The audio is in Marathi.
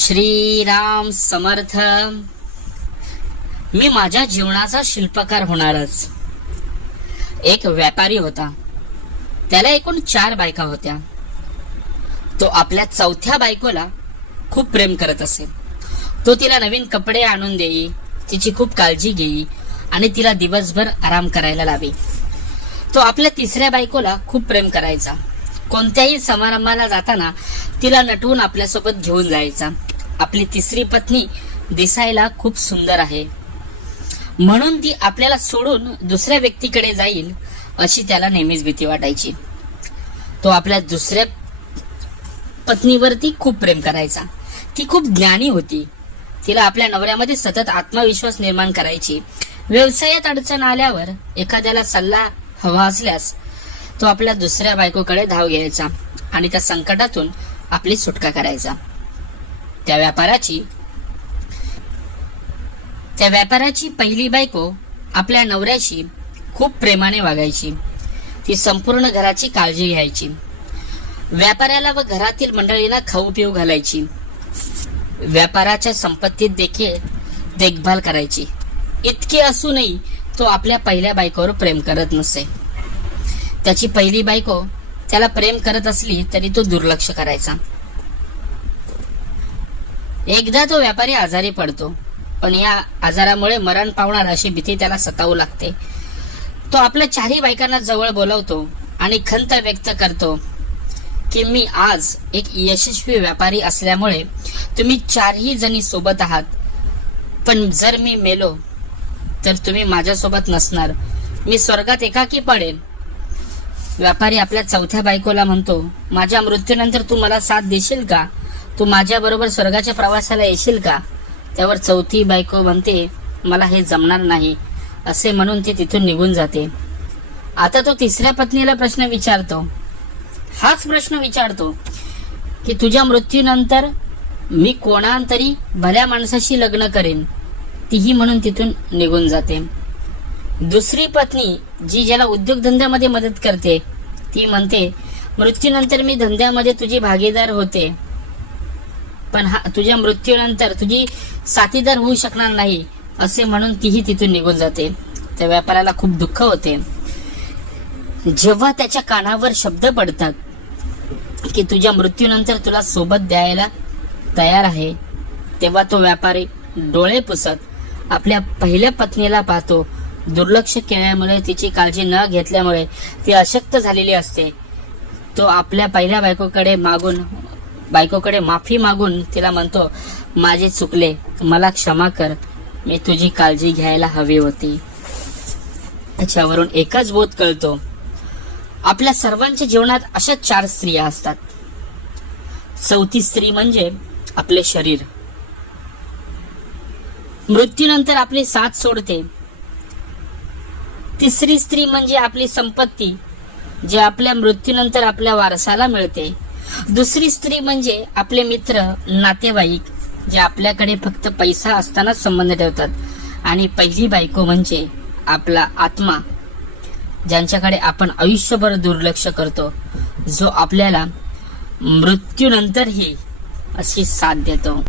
श्रीराम समर्थ. मी माझ्या जीवनाचा शिल्पकार होणारच. एक व्यापारी होता. त्याला एकूण चार बायका होत्या. तो आपल्या चौथ्या बायकोला खूप प्रेम करत असे. तो तिला नवीन कपडे आणून देई तिची खूप काळजी घेई आणि तिला दिवसभर आराम करायला लावे. तो आपल्या तिसऱ्या बायकोला खूप प्रेम करायचा. कोणत्याही समारंभाला जाताना तिला नटवून आपल्यासोबत घेऊन जायचा. आपली तिसरी पत्नी दिसायला खूप सुंदर आहे. म्हणून ती आपल्याला सोडून दुसऱ्या व्यक्तीकडे जाईल अशी त्याला नेहमीच भीती वाटायची. तो आपल्या दुसऱ्या पत्नीवरती खूप प्रेम करायचा. ती खूप ज्ञानी होती. तिला आपल्या नवऱ्यामध्ये सतत आत्मविश्वास निर्माण करायची. व्यवसायात अडचण आल्यावर एखाद्याला सल्ला हवा असल्यास तो आपल्या दुसऱ्या बायकोकडे धाव घ्यायचा आणि त्या संकटातून आपली सुटका करायचा. त्या व्यापाराची. त्या व्यापाराची पहिली बायको आपल्या नवऱ्याशी खूप प्रेमाने वागायची. ती संपूर्ण घराची काळजी घ्यायची. व्यापाऱ्याला व घरातील मंडळींना खाऊ पिऊ घालायची. व्यापाराच्या संपत्तीत देखील देखभाल करायची. इतके असूनही तो आपल्या पहिल्या बायकोवर प्रेम करत नसे. त्याची पहिली बायको त्याला प्रेम करत असली तरी तो दुर्लक्ष करायचा. एकदा तो व्यापारी आजारी पडतो पण या आजारामुळे मरण पावणार अशी भीती त्याला सतावू लागते. तो आपल्या चारही बायकांना जवळ बोलवतो आणि खंत व्यक्त करतो की मी आज एक यशस्वी व्यापारी असल्यामुळे तुम्ही चारही जणी सोबत आहात. पण जर मी मेलो तर तुम्ही माझ्यासोबत नसणार. मी स्वर्गात एकाकी पडेन. व्यापारी आपल्या चौथ्या बायकोला म्हणतो माझ्या मृत्यूनंतर तू मला साथ देशील का? तू माझ्या बरोबर स्वर्गाच्या प्रवासाला येशील का? त्यावर चौथी बायको म्हणते मला हे जमणार नाही असे म्हणून ती तिथून निघून जाते. आता तो तिसऱ्या पत्नीला प्रश्न विचारतो. हाच प्रश्न विचारतो की तुझ्या मृत्यूनंतर मी कोणातरी भल्या माणसाशी लग्न करेन तीही म्हणून तिथून निघून जाते. दुसरी पत्नी जी ज्याला उद्योगधंद्यामध्ये मदत करते ती म्हणते मृत्यूनंतर मी धंद्यामध्ये तुझी भागीदार होते. पण हा तुझ्या मृत्यूनंतर तुझी साथीदार होऊ शकणार नाही असे म्हणून तीही तिथून निघून जाते. त्या व्यापाऱ्याला खूप दुःख होते. जेव्हा त्याच्या कानावर शब्द पडतात की तुझ्या मृत्यूनंतर तुला सोबत द्यायला तयार आहे तेव्हा तो व्यापारी डोळे पुसत आपल्या पहिल्या पत्नीला पाहतो. दुर्लक्ष केल्यामुळे तिची काळजी न घेतल्यामुळे ती अशक्त झालेली असते. तो आपल्या पहिल्या बायकोकडे मागून बायकोकडे माफी मागून तिला म्हणतो माझे चुकले मला क्षमा कर. मी तुझी काळजी घ्यायला हवी होती. त्याच्यावरून एकच बोध कळतो. आपल्या सर्वांच्या जीवनात अशा चार स्त्रिया असतात. चौथी स्त्री म्हणजे आपले शरीर. मृत्यूनंतर आपली साथ सोडते. तिसरी स्त्री म्हणजे आपली संपत्ती जे आपल्या मृत्यूनंतर आपल्या वारसाला मिळते. दुसरी स्त्री म्हणजे आपले मित्र नातेवाईक जे आपल्याकडे फक्त पैसा असताना संबंध ठेवतात. आणि पहिली बायको म्हणजे आपला आत्मा ज्यांच्याकडे आपण आयुष्यभर दुर्लक्ष करतो. जो आपल्याला मृत्यूनंतरही अशी साथ देतो.